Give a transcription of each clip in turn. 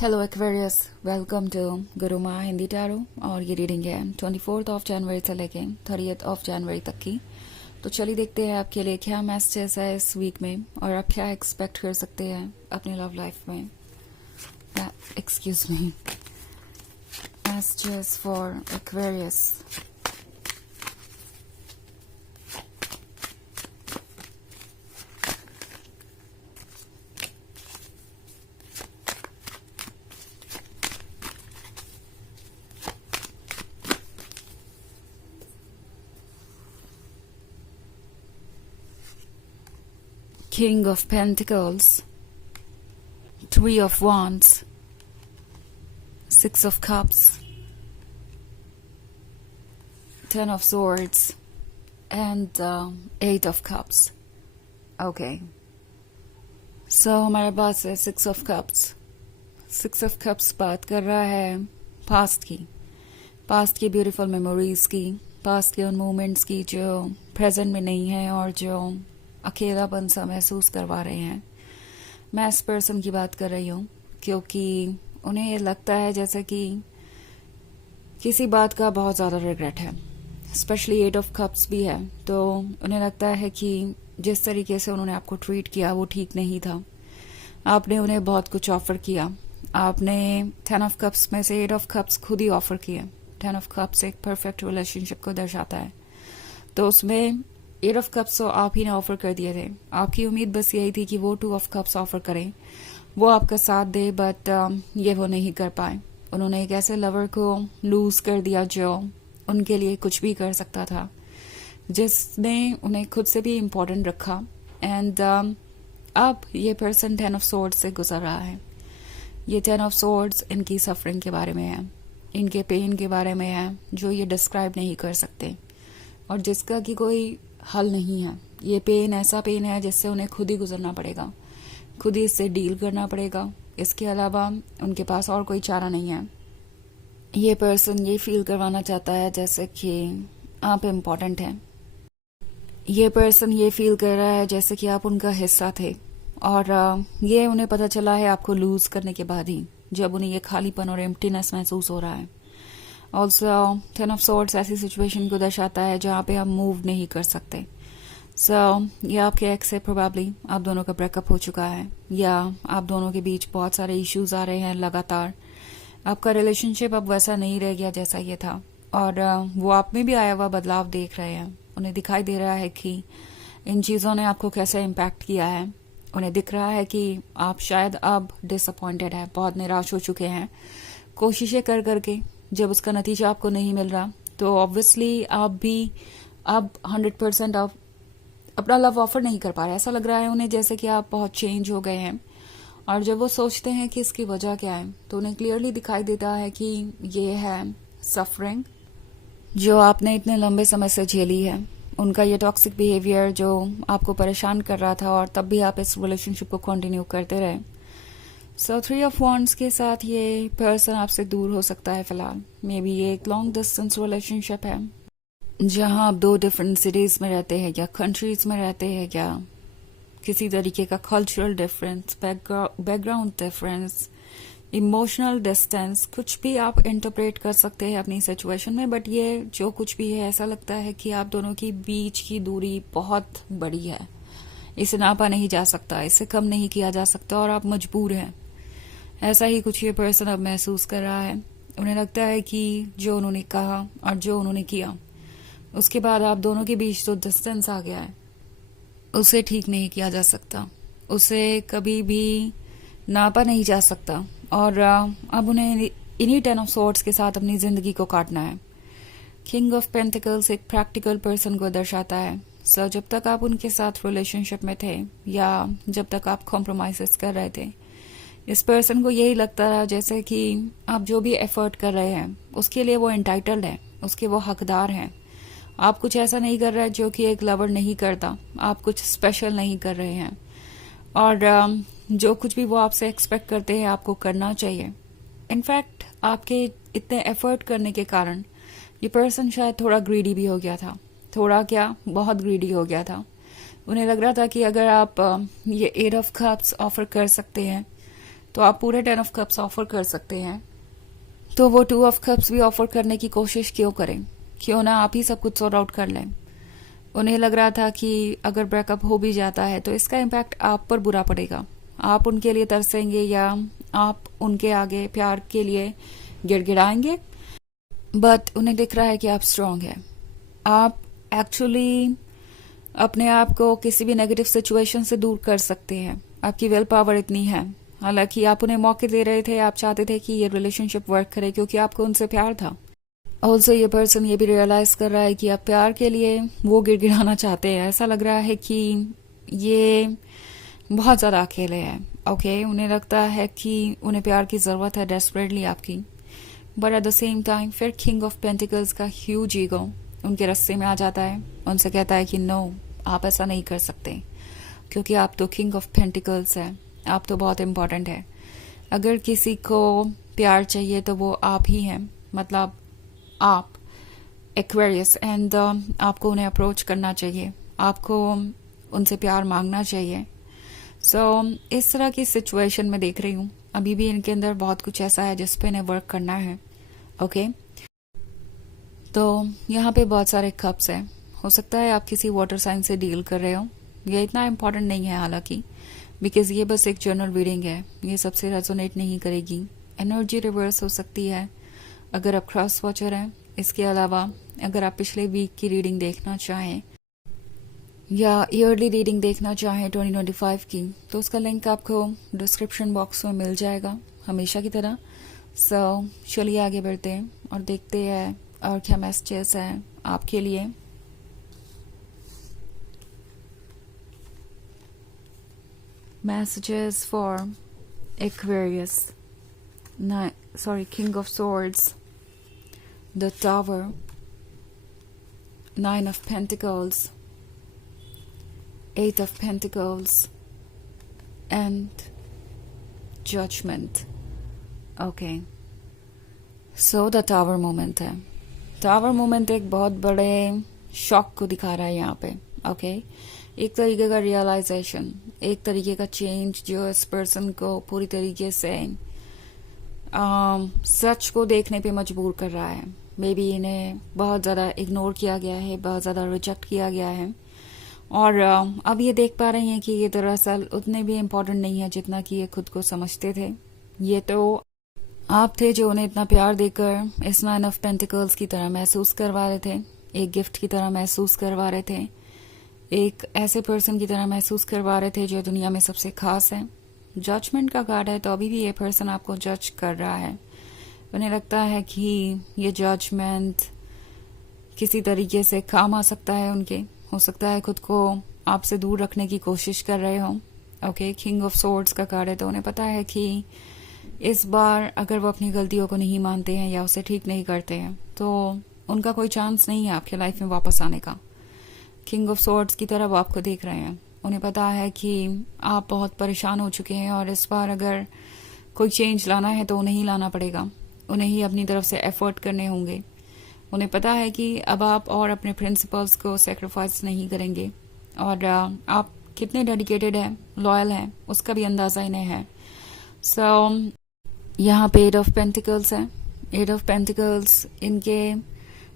Hello Aquarius, welcome to Guruma Hindi tarot. और ये reading है 24 जनवरी से लेके 30 जनवरी तक की। तो चलिए देखते हैं आपके लिए क्या मैसेजेस है इस वीक में और आप क्या एक्सपेक्ट कर सकते हैं अपनी लव लाइफ में। Excuse me, messages for Aquarius. King of Pentacles, Three of Wands, Six of Cups, Ten of Swords, and Eight of Cups. Okay. So हमारे पास है Six of Cups. Six of Cups बात कर रहा है past की beautiful memories की, past के उन मोमेंट्स की जो प्रेजेंट में नहीं है और जो अकेलापन सा महसूस करवा रहे हैं। मैं इस पर्सन की बात कर रही हूँ क्योंकि उन्हें ये लगता है जैसे कि किसी बात का बहुत ज़्यादा रिग्रेट है। स्पेशली एट ऑफ कप्स भी है, तो उन्हें लगता है कि जिस तरीके से उन्होंने आपको ट्रीट किया वो ठीक नहीं था। आपने उन्हें बहुत कुछ ऑफर किया। आपने 10 ऑफ कप्स में से 8 ऑफ कप्स खुद ही ऑफर किए। 10 ऑफ कप्स एक परफेक्ट रिलेशनशिप को दर्शाता है, तो उसमें 8 ऑफ कप्स तो आप ही ने ऑफर कर दिए थे। आपकी उम्मीद बस यही थी कि वो 2 ऑफ कप्स ऑफर करें, वो आपका साथ दे, बट ये वो नहीं कर पाए। उन्होंने एक ऐसे लवर को लूज कर दिया जो उनके लिए कुछ भी कर सकता था, जिसने उन्हें खुद से भी इम्पोर्टेंट रखा। एंड अब ये पर्सन 10 ऑफ सोर्ड्स से गुजर रहा है। ये 10 ऑफ सोर्ड्स इनकी सफरिंग के बारे में है, इनके पेन के बारे में है जो ये डिस्क्राइब नहीं कर सकते और जिसका कि कोई हल नहीं है। ये पेन ऐसा पेन है जिससे उन्हें खुद ही गुजरना पड़ेगा, खुद ही इससे डील करना पड़ेगा। इसके अलावा उनके पास और कोई चारा नहीं है। ये पर्सन ये फील करवाना चाहता है जैसे कि आप इम्पोर्टेंट हैं। ये पर्सन ये फील कर रहा है जैसे कि आप उनका हिस्सा थे, और ये उन्हें पता चला है आपको लूज करने के बाद ही, जब उन्हें ये खालीपन और एम्प्टीनेस महसूस हो रहा है। ऑल्सो 10 ऑफ सोर्ड्स ऐसी सिचुएशन को दर्शाता है जहाँ पे आप मूव नहीं कर सकते। ये आपके एक्स से प्रोबेबली आप दोनों का ब्रेकअप हो चुका है, या आप दोनों के बीच बहुत सारे इश्यूज आ रहे हैं लगातार। आपका रिलेशनशिप अब वैसा नहीं रह गया जैसा ये था, और वो आप में भी आया हुआ बदलाव देख रहे हैं। उन्हें दिखाई दे रहा है कि इन चीज़ों ने आपको कैसे इम्पैक्ट किया है। उन्हें दिख रहा है कि आप शायद अब डिसअपॉइंटेड है, बहुत निराश हो चुके हैं कोशिशें कर करके। जब उसका नतीजा आपको नहीं मिल रहा तो ऑब्वियसली आप भी अब 100% आप अपना लव ऑफर नहीं कर पा रहे। ऐसा लग रहा है उन्हें जैसे कि आप बहुत चेंज हो गए हैं, और जब वो सोचते हैं कि इसकी वजह क्या है तो उन्हें क्लियरली दिखाई देता है कि ये है सफरिंग जो आपने इतने लंबे समय से झेली है। उनका ये टॉक्सिक बिहेवियर जो आपको परेशान कर रहा था, और तब भी आप इस रिलेशनशिप को कंटिन्यू करते रहे। सो 3 ऑफ वॉन्ड्स के साथ ये पर्सन आपसे दूर हो सकता है फिलहाल। मे बी ये एक लॉन्ग डिस्टेंस रिलेशनशिप है जहां आप 2 डिफरेंट सिटीज में रहते हैं, या कंट्रीज में रहते हैं, या किसी तरीके का cultural difference, background difference, emotional distance, कुछ भी आप इंटरप्रेट कर सकते हैं अपनी सिचुएशन में। बट ये जो कुछ भी है, ऐसा लगता है कि आप दोनों की बीच की दूरी बहुत बड़ी है। इसे नापा नहीं जा सकता, इसे कम नहीं किया जा सकता, और आप मजबूर हैं। ऐसा ही कुछ ये पर्सन अब महसूस कर रहा है। उन्हें लगता है कि जो उन्होंने कहा और जो उन्होंने किया, उसके बाद आप दोनों के बीच जो डिस्टेंस आ गया है उसे ठीक नहीं किया जा सकता, उसे कभी भी नापा नहीं जा सकता। और अब उन्हें इन्हीं 10 ऑफ सोर्ड्स के साथ अपनी जिंदगी को काटना है। किंग ऑफ पेंटिकल्स एक प्रैक्टिकल पर्सन को दर्शाता है। जब तक आप उनके साथ रिलेशनशिप में थे, या जब तक आप कॉम्प्रोमाइजेस कर रहे थे, इस पर्सन को यही लगता रहा जैसे कि आप जो भी एफर्ट कर रहे हैं उसके लिए वो एंटाइटल्ड है, उसके वो हकदार हैं। आप कुछ ऐसा नहीं कर रहे जो कि एक लवर नहीं करता, आप कुछ स्पेशल नहीं कर रहे हैं, और जो कुछ भी वो आपसे एक्सपेक्ट करते हैं आपको करना चाहिए। इनफैक्ट आपके इतने एफर्ट करने के कारण ये पर्सन शायद थोड़ा ग्रीडी भी हो गया था, थोड़ा क्या बहुत ग्रीडी हो गया था। उन्हें लग रहा था कि अगर आप ये 8 ऑफ कप्स ऑफर कर सकते हैं तो आप पूरे 10 ऑफ कप्स ऑफर कर सकते हैं। तो वो 2 ऑफ कप्स भी ऑफर करने की कोशिश क्यों करें, क्यों ना आप ही सब कुछ सॉर्ट आउट कर लें। उन्हें लग रहा था कि अगर ब्रेकअप हो भी जाता है तो इसका इम्पैक्ट आप पर बुरा पड़ेगा, आप उनके लिए तरसेंगे या आप उनके आगे प्यार के लिए गिड़गिड़ाएंगे। बट उन्हें दिख रहा है कि आप स्ट्रांग हैं, आप एक्चुअली अपने आप को किसी भी नेगेटिव सिचुएशन से दूर कर सकते हैं, आपकी विल पावर इतनी है। हालांकि आप उन्हें मौके दे रहे थे, आप चाहते थे कि ये रिलेशनशिप वर्क करे क्योंकि आपको उनसे प्यार था। ऑल्सो ये पर्सन ये भी रियलाइज कर रहा है कि आप प्यार के लिए वो गिड़गिड़ाना चाहते हैं। ऐसा लग रहा है कि ये बहुत ज़्यादा अकेले हैं। ओके, उन्हें लगता है कि उन्हें प्यार की ज़रूरत है डेस्परेटली आपकी। But at the same time फिर किंग ऑफ पेंटिकल्स का ह्यूज ईगो उनके रास्ते में आ जाता है, उनसे कहता है कि नो, आप ऐसा नहीं कर सकते क्योंकि आप तो किंग ऑफ पेंटिकल्स हैं, आप तो बहुत इम्पोर्टेंट है। अगर किसी को प्यार चाहिए तो वो आप ही हैं, मतलब आप एक्वेरियस, एंड आपको उन्हें अप्रोच करना चाहिए, आपको उनसे प्यार मांगना चाहिए। सो इस तरह की सिचुएशन में देख रही हूँ, अभी भी इनके अंदर बहुत कुछ ऐसा है जिस पे इन्हें वर्क करना है। ओके, तो यहाँ पे बहुत सारे कप्स हैं। हो सकता है आप किसी वाटर साइन से डील कर रहे हो, ये इतना इम्पोर्टेंट नहीं है हालांकि, बिकॉज ये बस एक जनरल रीडिंग है, ये सबसे रेजोनेट नहीं करेगी। एनर्जी रिवर्स हो सकती है अगर आप क्रॉस वॉचर हैं। इसके अलावा अगर आप पिछले वीक की रीडिंग देखना चाहें या ईयरली रीडिंग देखना चाहें 2025 की, तो उसका लिंक आपको डिस्क्रिप्शन बॉक्स में मिल जाएगा हमेशा की तरह। सो चलिए आगे बढ़ते हैं और देखते हैं और क्या मैसेजेस हैं आपके लिए। Messages for Aquarius, King of Swords, the Tower, 9 of Pentacles, 8 of Pentacles, and Judgment. Okay. So the Tower moment है। Tower moment एक बहुत बड़े शॉक को दिखा रहा है यहाँ पे। ओके, एक तरीके का रियलाइजेशन, एक तरीके का चेंज जो इस पर्सन को पूरी तरीके से सच को देखने पे मजबूर कर रहा है। मे बी इन्हें बहुत ज़्यादा इग्नोर किया गया है, बहुत ज़्यादा रिजेक्ट किया गया है, और अब ये देख पा रही हैं कि ये दरअसल उतने भी इम्पोर्टेंट नहीं है जितना कि ये खुद को समझते थे। ये तो आप थे जो उन्हें इतना प्यार देकर इस 9 ऑफ पेंटिकल्स की तरह महसूस करवा रहे थे, एक गिफ्ट की तरह महसूस करवा रहे थे, एक ऐसे पर्सन की तरह महसूस करवा रहे थे जो दुनिया में सबसे खास है। जजमेंट का कार्ड है, तो अभी भी ये पर्सन आपको जज कर रहा है। उन्हें लगता है कि ये जजमेंट किसी तरीके से काम आ सकता है उनके, हो सकता है खुद को आपसे दूर रखने की कोशिश कर रहे हो। ओके, किंग ऑफ सोर्ड्स का कार्ड है, तो उन्हें पता है कि इस बार अगर वो अपनी गलतियों को नहीं मानते हैं या उसे ठीक नहीं करते हैं तो उनका कोई चांस नहीं है आपके लाइफ में वापस आने का। किंग ऑफ सोर्ड्स की तरह वो आपको देख रहे हैं, उन्हें पता है कि आप बहुत परेशान हो चुके हैं और इस बार अगर कोई चेंज लाना है तो उन्हें ही लाना पड़ेगा, उन्हें ही अपनी तरफ से एफर्ट करने होंगे। उन्हें पता है कि अब आप और अपने प्रिंसिपल्स को सेक्रीफाइस नहीं करेंगे, और आप कितने डेडिकेटेड हैं, लॉयल हैं, उसका भी अंदाजा इन्हें है। सो यहाँ पे 8 ऑफ पेंटिकल्स है। 8 ऑफ पेंटिकल्स इनके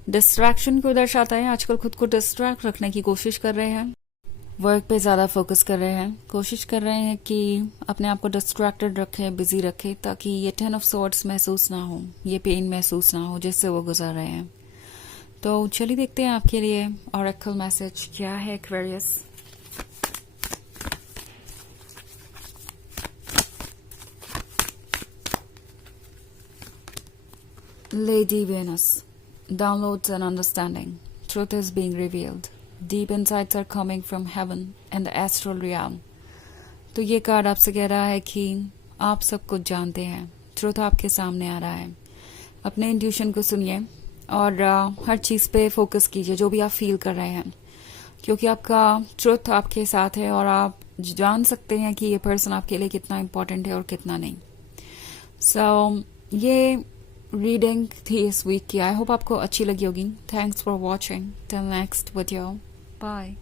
डिस्ट्रैक्शन को दर्शाता है। आजकल खुद को डिस्ट्रैक्ट रखने की कोशिश कर रहे हैं, वर्क पे ज़्यादा फोकस कर रहे हैं, कोशिश कर रहे हैं कि अपने आप को डिस्ट्रैक्टेड रखें, बिजी रखें, ताकि ये 10 ऑफ सॉर्ड्स महसूस ना हो, ये पेन महसूस ना हो जिससे वो गुजर रहे हैं। तो चलिए देखते हैं आपके लिए ऑरेकल मैसेज क्या है Aquarius. Lady Venus, downloads and understanding. Truth is being revealed. Deep insights are coming from heaven and the astral realm. तो ये कार्ड आपसे कह रहा है कि आप सब कुछ जानते हैं, ट्रुथ आपके सामने आ रहा है। अपने इंट्यूशन को सुनिए और हर चीज़ पे फोकस कीजिए जो भी आप फील कर रहे हैं, क्योंकि आपका ट्रुथ आपके साथ है और आप जान सकते हैं कि ये पर्सन आपके लिए कितना इम्पोर्टेंट है और कितना नहीं। ये रीडिंग थी इस वीक की। आई होप आपको अच्छी लगी होगी। Thanks for watching. Till next video, bye.